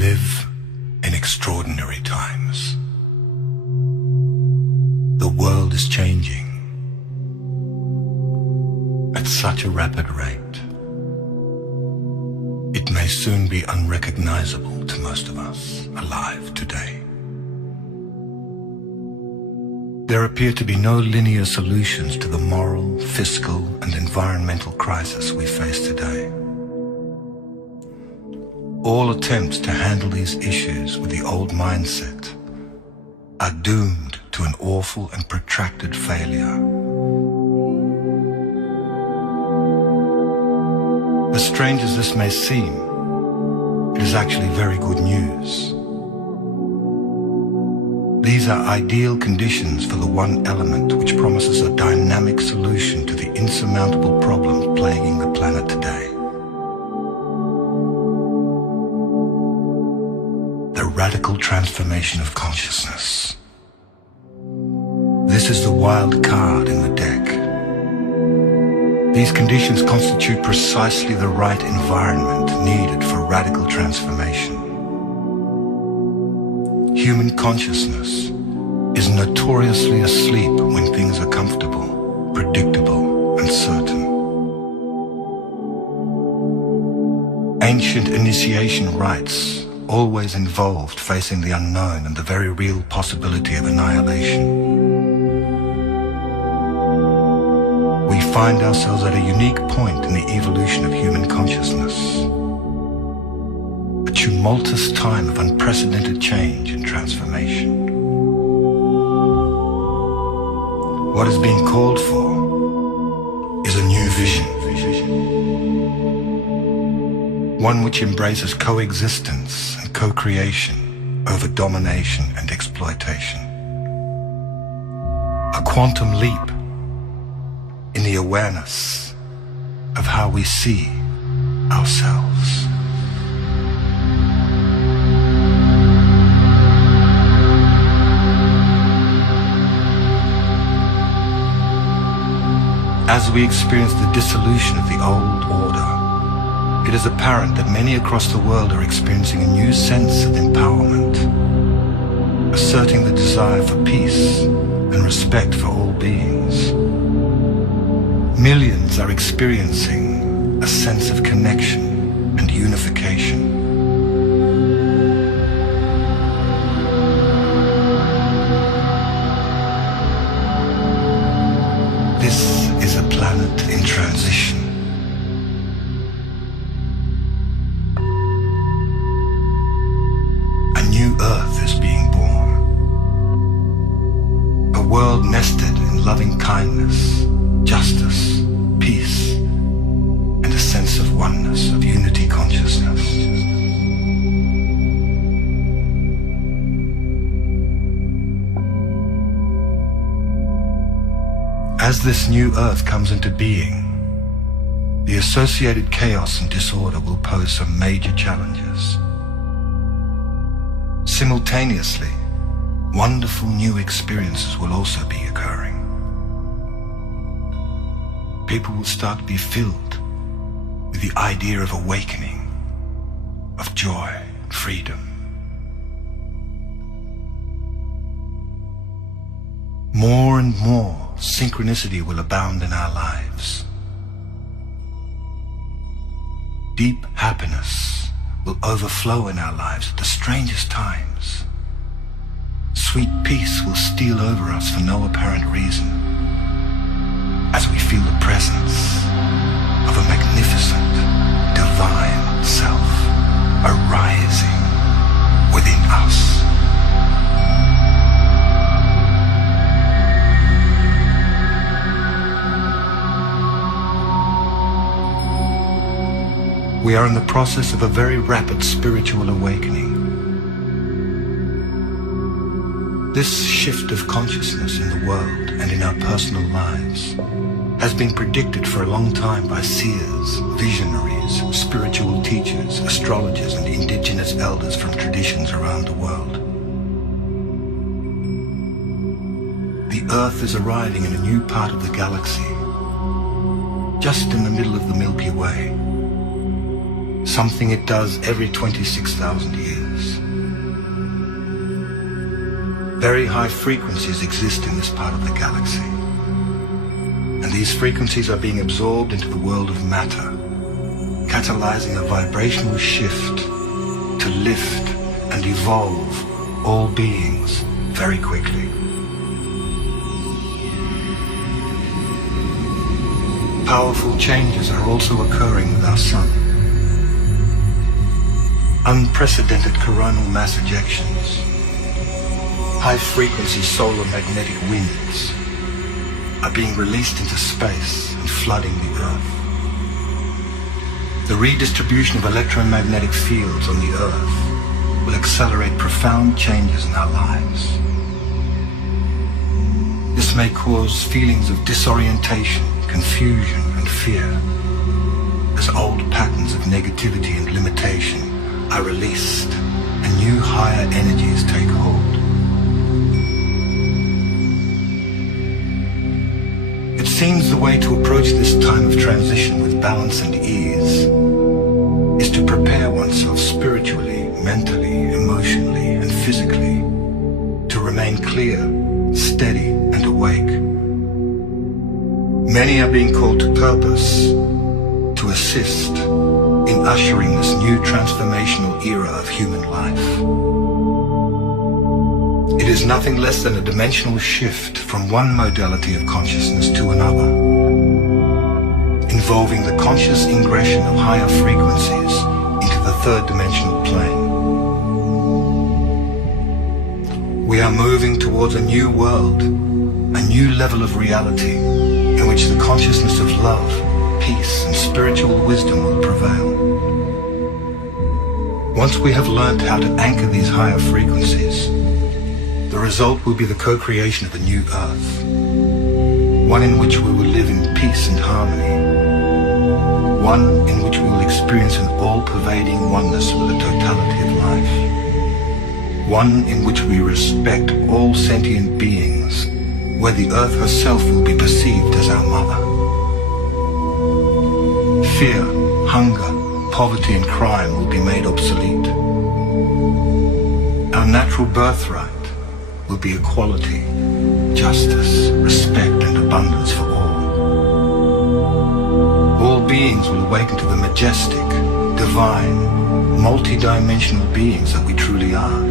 live in extraordinary times. The world is changing at such a rapid rate. It may soon be unrecognizable to most of us alive today. There appear to be no linear solutions to the moral, fiscal, and environmental crisis we face today. All attempts to handle these issues with the old mindset are doomed to an awful and protracted failure. As strange as this may seem, it is actually very good news. These are ideal conditions for the one element which promises a dynamic solution to the insurmountable problems plaguing the planet today. The radical transformation of consciousness. This is the wild card in the deck. These conditions constitute precisely the right environment needed for radical transformation. Human consciousness is notoriously asleep when things are comfortable, predictable, and certain. Ancient initiation rites always involved facing the unknown and the very real possibility of annihilation. We find ourselves at a unique point in the evolution of human consciousness. A tumultuous time of unprecedented change and transformation. What is being called for is a new vision. One which embraces coexistence and co-creation over domination and exploitation. A quantum leap in the awareness of how we see ourselves. As we experience the dissolution of the old order, it is apparent that many across the world are experiencing a new sense of empowerment, asserting the desire for peace and respect for all beings. Millions are experiencing a sense of connection and unification. This is a planet in transition. A new Earth is being born. A world nested in loving kindness, justice, peace, and a sense of oneness, of unity consciousness. As this new Earth comes into being, the associated chaos and disorder will pose some major challenges. Simultaneously, wonderful new experiences will also be occurring. People will start to be filled with the idea of awakening, of joy, freedom. More and more synchronicity will abound in our lives. Deep happiness will overflow in our lives at the strangest times. Sweet peace will steal over us for no apparent reason, as we feel the presence of a magnificent, divine self arising within us. We are in the process of a very rapid spiritual awakening. This shift of consciousness in the world and in our personal lives has been predicted for a long time by seers, visionaries, spiritual teachers, astrologers, and indigenous elders from traditions around the world. The Earth is arriving in a new part of the galaxy, just in the middle of the Milky Way, something it does every 26,000 years. Very high frequencies exist in this part of the galaxy, and these frequencies are being absorbed into the world of matter, catalyzing a vibrational shift to lift and evolve all beings very quickly. Powerful changes are also occurring with our sun. Unprecedented coronal mass ejections, high-frequency solar magnetic winds are being released into space and flooding the Earth. The redistribution of electromagnetic fields on the Earth will accelerate profound changes in our lives. This may cause feelings of disorientation, confusion, and fear, as old patterns of negativity and limitation are released and new higher energies take hold. It seems the way to approach this time of transition with balance and ease is to prepare oneself spiritually, mentally, emotionally, and physically to remain clear, steady, and awake. Many are being called to purpose to assist in ushering this new transformational era of human life. It is nothing less than a dimensional shift from one modality of consciousness to another, involving the conscious ingression of higher frequencies into the third dimensional plane. We are moving towards a new world, a new level of reality in which the consciousness of love, peace, and spiritual wisdom will prevail. Once we have learned how to anchor these higher frequencies, the result will be the co-creation of a new Earth, one in which we will live in peace and harmony, one in which we will experience an all-pervading oneness with the totality of life, one in which we respect all sentient beings, where the Earth herself will be perceived as our mother. Fear, hunger, poverty, and crime will be made obsolete. Our natural birthright will be equality, justice, respect, and abundance for all. All beings will awaken to the majestic, divine, multi-dimensional beings that we truly are.